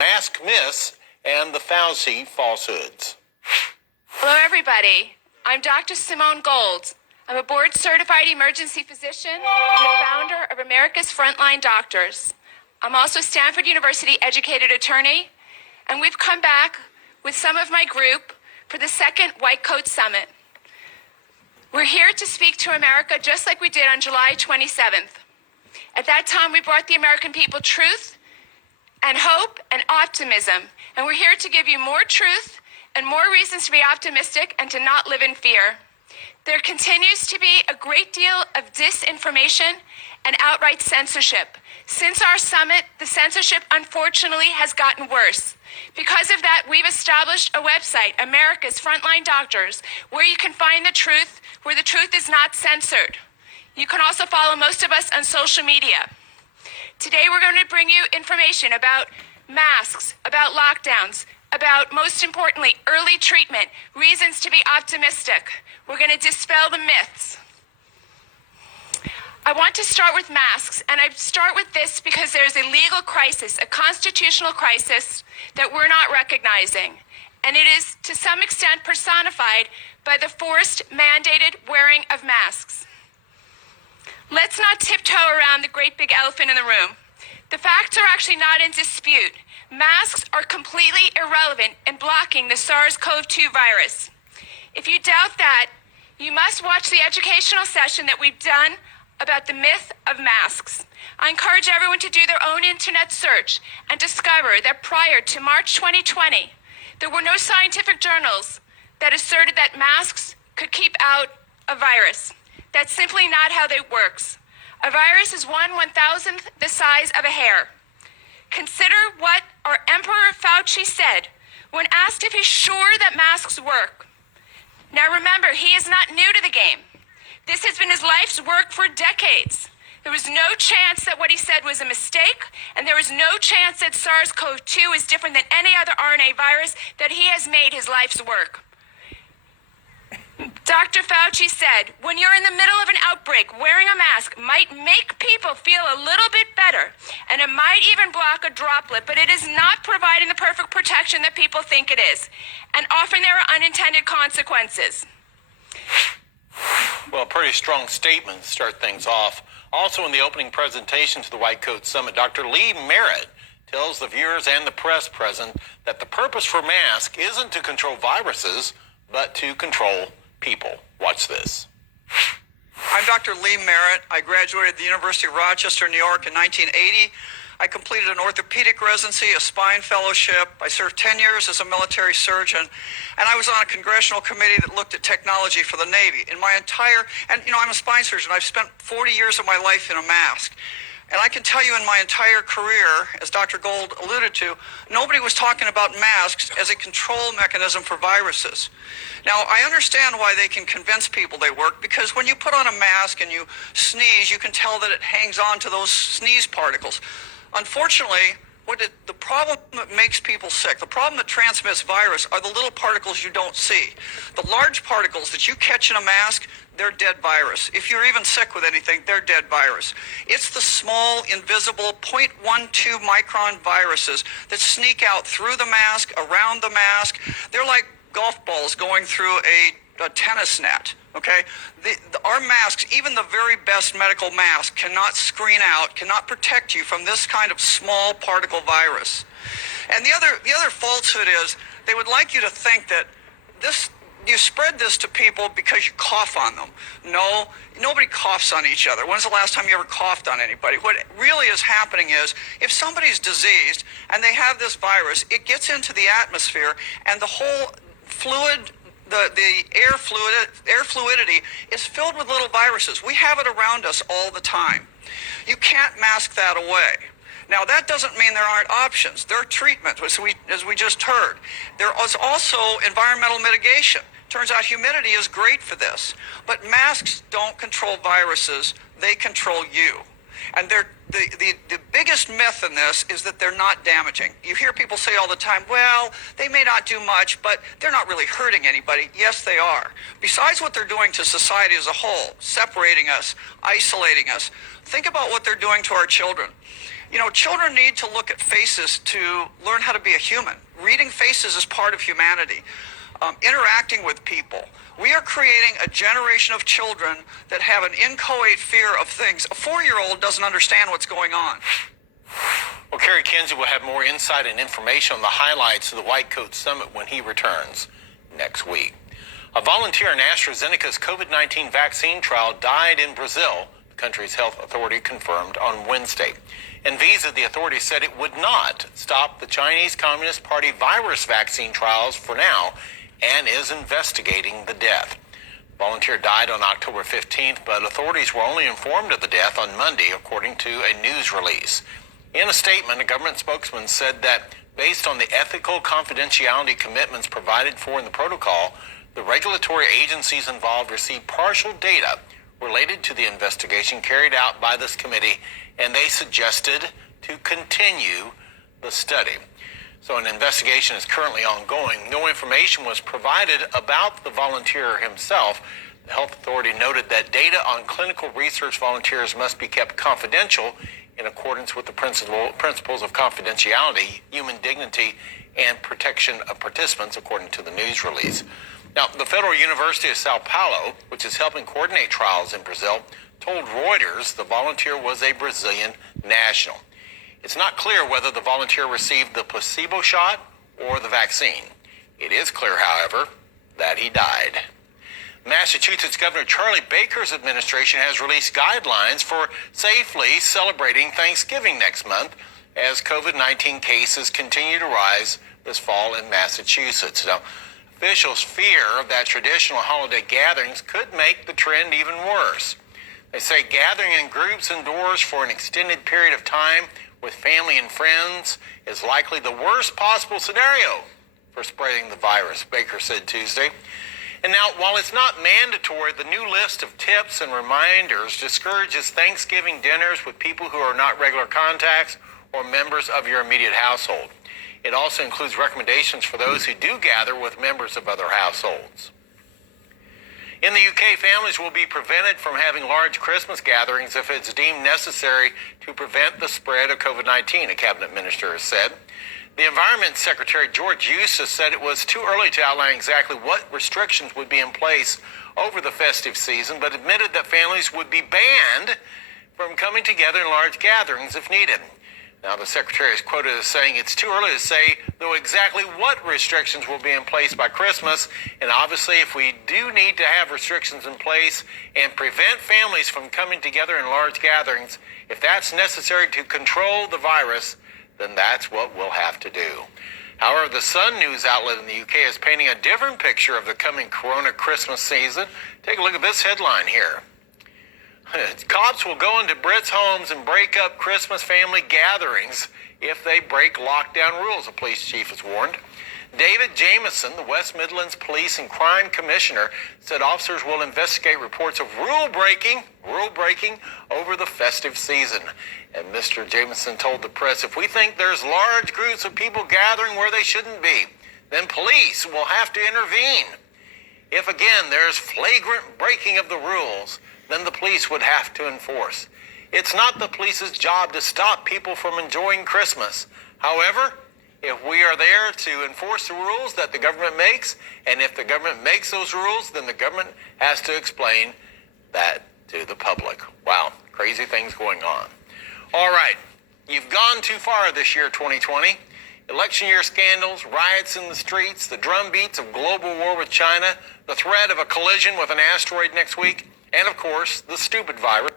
Mask myths and the Fauci falsehoods. Hello, everybody. I'm Dr. Simone Gold. I'm a board-certified emergency physician and the founder of America's Frontline Doctors. I'm also a Stanford University-educated attorney, and we've come back with some of my group for the second White Coat Summit. We're here to speak to America just like we did on July 27th. At that time, we brought the American people truth and hope and optimism. And we're here to give you more truth and more reasons to be optimistic and to not live in fear. There continues to be a great deal of disinformation and outright censorship. Since our summit, the censorship unfortunately has gotten worse. Because of that, we've established a website, America's Frontline Doctors, where you can find the truth, where the truth is not censored. You can also follow most of us on social media. Today, we're going to bring you information about masks, about lockdowns, about, most importantly, early treatment, reasons to be optimistic. We're going to dispel the myths. I want to start with masks, and I start with this because there's a legal crisis, a constitutional crisis that we're not recognizing. And it is, to some extent, personified by the forced mandated wearing of masks. Let's not tiptoe around the great big elephant in the room. The facts are actually not in dispute. Masks are completely irrelevant in blocking the SARS-CoV-2 virus. If you doubt that, you must watch the educational session that we've done about the myth of masks. I encourage everyone to do their own internet search and discover that prior to March 2020, there were no scientific journals that asserted that masks could keep out a virus. That's simply not how it works. A virus is 1/1000th the size of a hair. Consider what our Emperor Fauci said when asked if he's sure that masks work. Now remember, he is not new to the game. This has been his life's work for decades. There was no chance that what he said was a mistake, and there was no chance that SARS-CoV-2 is different than any other RNA virus that he has made his life's work. Dr. Fauci said, when you're in the middle of an outbreak, wearing a mask might make people feel a little bit better, and it might even block a droplet, but it is not providing the perfect protection that people think it is. And often there are unintended consequences. Well, a pretty strong statement to start things off. Also in the opening presentation to the White Coat Summit, Dr. Lee Merritt tells the viewers and the press present that the purpose for masks isn't to control viruses, but to control people. Watch this. I'm Dr. Lee Merritt. I graduated at the University of Rochester, New York in 1980. I completed an orthopedic residency, a spine fellowship. I served 10 years as a military surgeon, and I was on a congressional committee that looked at technology for the Navy. I'm a spine surgeon. I've spent 40 years of my life in a mask. And I can tell you in my entire career, as Dr. Gold alluded to, nobody was talking about masks as a control mechanism for viruses. Now, I understand why they can convince people they work, because when you put on a mask and you sneeze, you can tell that it hangs on to those sneeze particles. Unfortunately, the problem that makes people sick, the problem that transmits virus, are the little particles you don't see. The large particles that you catch in a mask, they're dead virus. If you're even sick with anything, they're dead virus. It's the small, invisible 0.12 micron viruses that sneak out through the mask, around the mask. They're like golf balls going through a tennis net. Okay, our masks, even the very best medical mask, cannot screen out, cannot protect you from this kind of small particle virus. And the other falsehood is they would like you to think that you spread this to people because you cough on them. No, nobody coughs on each other. When's the last time you ever coughed on anybody? What really is happening is if somebody's diseased and they have this virus, it gets into the atmosphere and the whole fluid. The air fluidity is filled with little viruses. We have it around us all the time. You can't mask that away. Now, that doesn't mean there aren't options. There are treatments, as we just heard. There is also environmental mitigation. Turns out humidity is great for this. But masks don't control viruses. They control you. And the biggest myth in this is that they're not damaging. You hear people say all the time, well, they may not do much, but they're not really hurting anybody. Yes, they are. Besides what they're doing to society as a whole, separating us, isolating us, think about what they're doing to our children. You know, children need to look at faces to learn how to be a human. Reading faces is part of humanity. Interacting with people. We are creating a generation of children that have an inchoate fear of things. A 4-year-old doesn't understand what's going on. Well, Kerry Kinsey will have more insight and information on the highlights of the White Coat Summit when he returns next week. A volunteer in AstraZeneca's COVID-19 vaccine trial died in Brazil, the country's health authority confirmed on Wednesday. In Visa, the authorities said it would not stop the Chinese Communist Party virus vaccine trials for now and is investigating the death. The volunteer died on October 15th, but authorities were only informed of the death on Monday, according to a news release. In a statement, a government spokesman said that based on the ethical confidentiality commitments provided for in the protocol, the regulatory agencies involved received partial data related to the investigation carried out by this committee, and they suggested to continue the study. So an investigation is currently ongoing. No information was provided about the volunteer himself. The health authority noted that data on clinical research volunteers must be kept confidential in accordance with the principles of confidentiality, human dignity, and protection of participants, according to the news release. Now, the Federal University of Sao Paulo, which is helping coordinate trials in Brazil, told Reuters the volunteer was a Brazilian national. It's not clear whether the volunteer received the placebo shot or the vaccine. It is clear, however, that he died. Massachusetts Governor Charlie Baker's administration has released guidelines for safely celebrating Thanksgiving next month as COVID-19 cases continue to rise this fall in Massachusetts. Now, officials fear that traditional holiday gatherings could make the trend even worse. They say gathering in groups indoors for an extended period of time with family and friends is likely the worst possible scenario for spreading the virus, Baker said Tuesday. And now, while it's not mandatory, the new list of tips and reminders discourages Thanksgiving dinners with people who are not regular contacts or members of your immediate household. It also includes recommendations for those who do gather with members of other households. In the UK, families will be prevented from having large Christmas gatherings if it's deemed necessary to prevent the spread of COVID-19, a cabinet minister has said. The Environment Secretary, George Eustace, said it was too early to outline exactly what restrictions would be in place over the festive season, but admitted that families would be banned from coming together in large gatherings if needed. Now, the Secretary is quoted as saying it's too early to say, though, exactly what restrictions will be in place by Christmas. And obviously, if we do need to have restrictions in place and prevent families from coming together in large gatherings, if that's necessary to control the virus, then that's what we'll have to do. However, the Sun news outlet in the UK is painting a different picture of the coming Corona Christmas season. Take a look at this headline here. Cops will go into Brits' homes and break up Christmas family gatherings if they break lockdown rules, a police chief has warned. David Jameson, the West Midlands Police and Crime Commissioner, said officers will investigate reports of rule breaking over the festive season. And Mr. Jameson told the press, if we think there's large groups of people gathering where they shouldn't be, then police will have to intervene. If again there's flagrant breaking of the rules, then the police would have to enforce. It's not the police's job to stop people from enjoying Christmas. However, if we are there to enforce the rules that the government makes, and if the government makes those rules, then the government has to explain that to the public. Wow, crazy things going on. All right, you've gone too far this year, 2020. Election year scandals, riots in the streets, the drumbeats of global war with China, the threat of a collision with an asteroid next week, and of course, the stupid virus.